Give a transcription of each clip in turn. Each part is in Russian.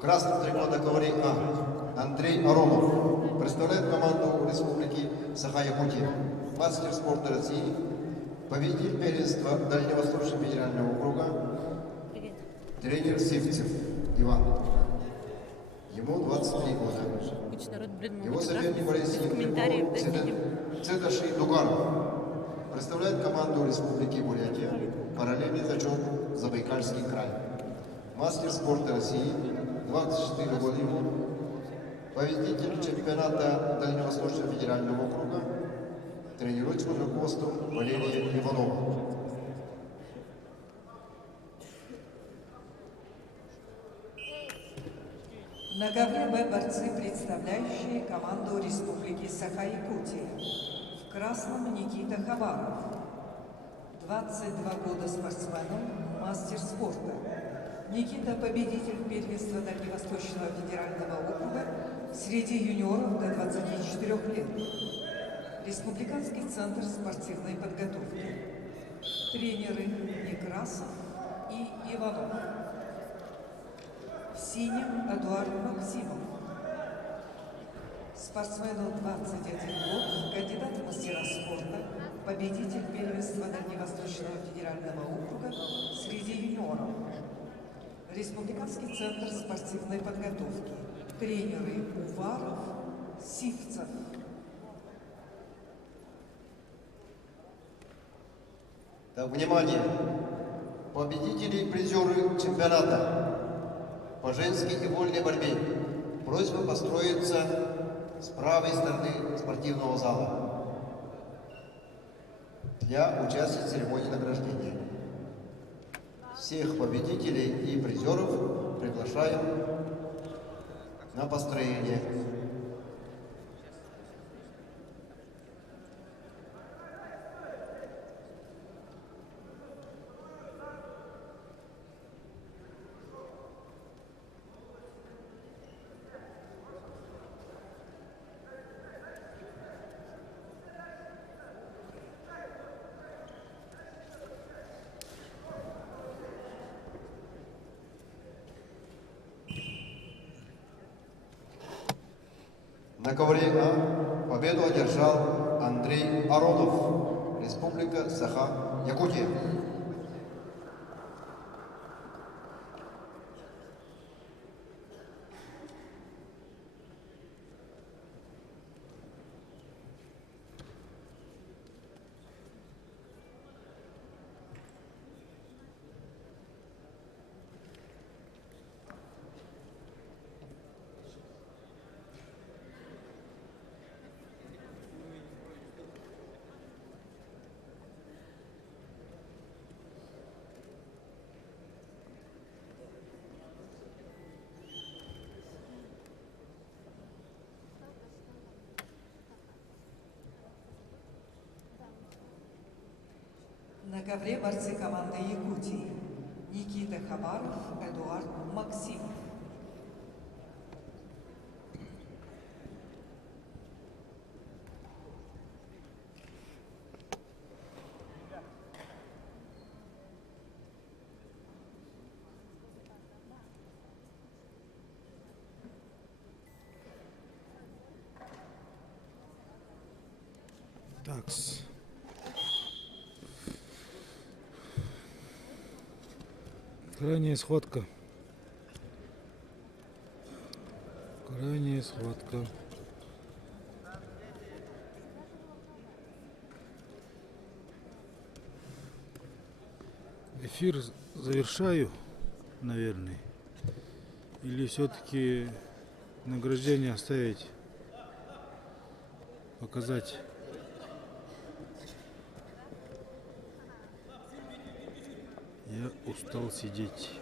В красном трико на ковре А Андрей Аронов представляет команду Республики Саха-Якутия. Мастер спорта России, победитель первенства Дальневосточного федерального округа, тренер Сивцев Иван. Ему 23 года. Его соперник по рейтингу Цедаши Дугаров представляет команду Республики Бурятия, параллельный зачет Забайкальский край. Мастер спорта России, 24 года ему, победитель чемпионата Дальневосточного федерального округа, тренируется под руководством Валерия Иванова. На ковре Б борцы, представляющие команду Республики Саха-Якутия. В красном Никита Хабаров, 22 года спортсменом, мастер спорта. Никита – победитель первенства Дальневосточного федерального округа среди юниоров до 24 лет. Республиканский центр спортивной подготовки. Тренеры Некрасов и Иванов. В синем Эдуард Максимов. Спортсмену 21 год, кандидат в мастера спорта, победитель первенства Дальневосточного федерального округа среди юниоров. Республиканский центр спортивной подготовки. Тренеры Уваров, Сивцев. Так, внимание! Победители и призеры чемпионата по женской и вольной борьбе. Просьба построиться с правой стороны спортивного зала для участия в церемонии награждения. Всех победителей и призеров приглашаем на построение. На ковре А победу одержал Андрей Аронов, Республика Саха-Якутия. На ковре борцы команды Якутии. Никита Хабаров, Эдуард Максимов. Такс. Крайняя схватка. Крайняя схватка. Эфир завершаю, наверное. Или все-таки награждение оставить, показать. Я устал сидеть.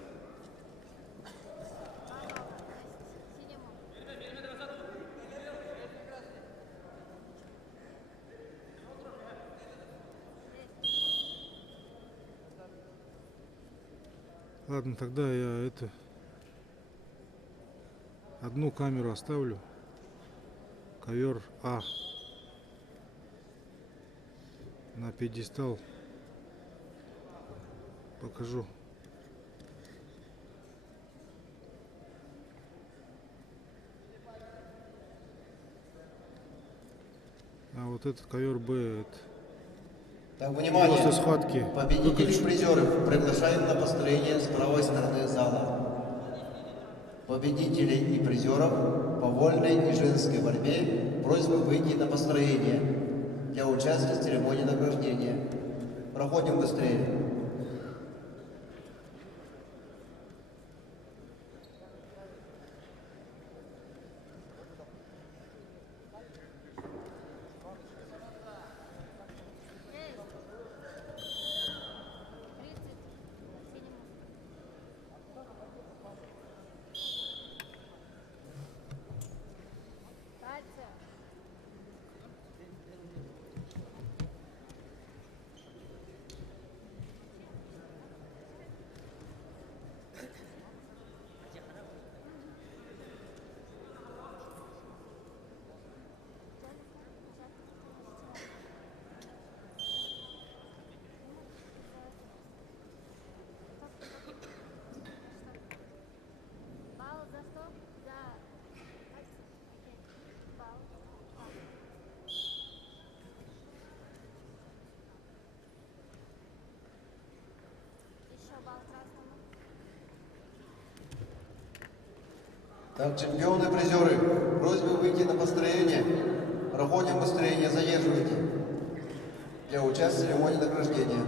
Ладно, тогда я одну камеру оставлю. Ковер А на пьедестал покажу. вот этот ковер Б. Так, внимание. После схватки Победителей выключен. призеров приглашаем на построение с правой стороны зала. Победителей и призеров по вольной и женской борьбе просьба выйти на построение для участия в церемонии награждения. Проходим быстрее. Балл за что? За... Балл. Еще балл красному. Так, чемпионы и призеры, просьба выйти на построение. Проходим быстрее, не задерживайте. Для участия в церемонии награждения.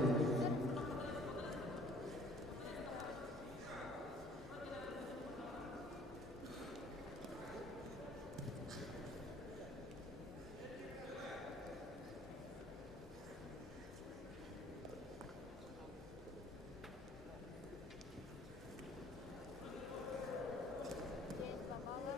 Есть 2 балла.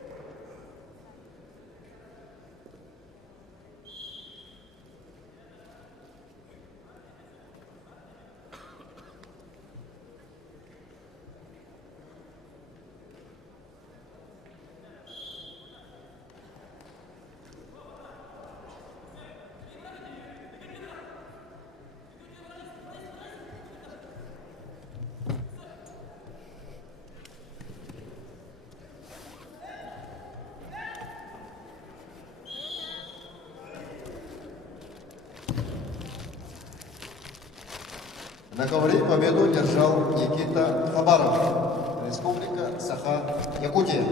На ковре победу держал Никита Хабаров, Республика Саха, Якутия.